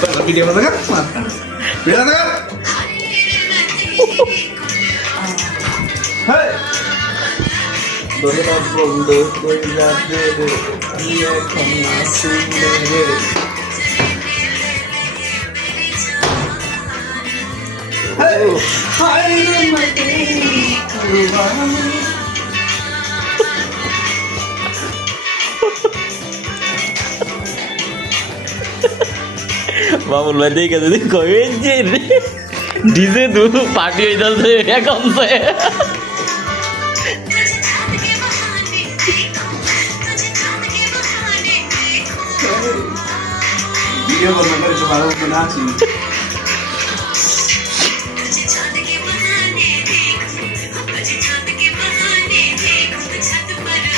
tapi dia masuk Video masuk Hei Doa bondo doa dede Ia kena sumber Hei Hai mati keluar Babul ভাই কাছে যদি কবে ডিজে দু পার্টি হয়ে যাচ্ছে এখন ভিডিও বন্ধ করে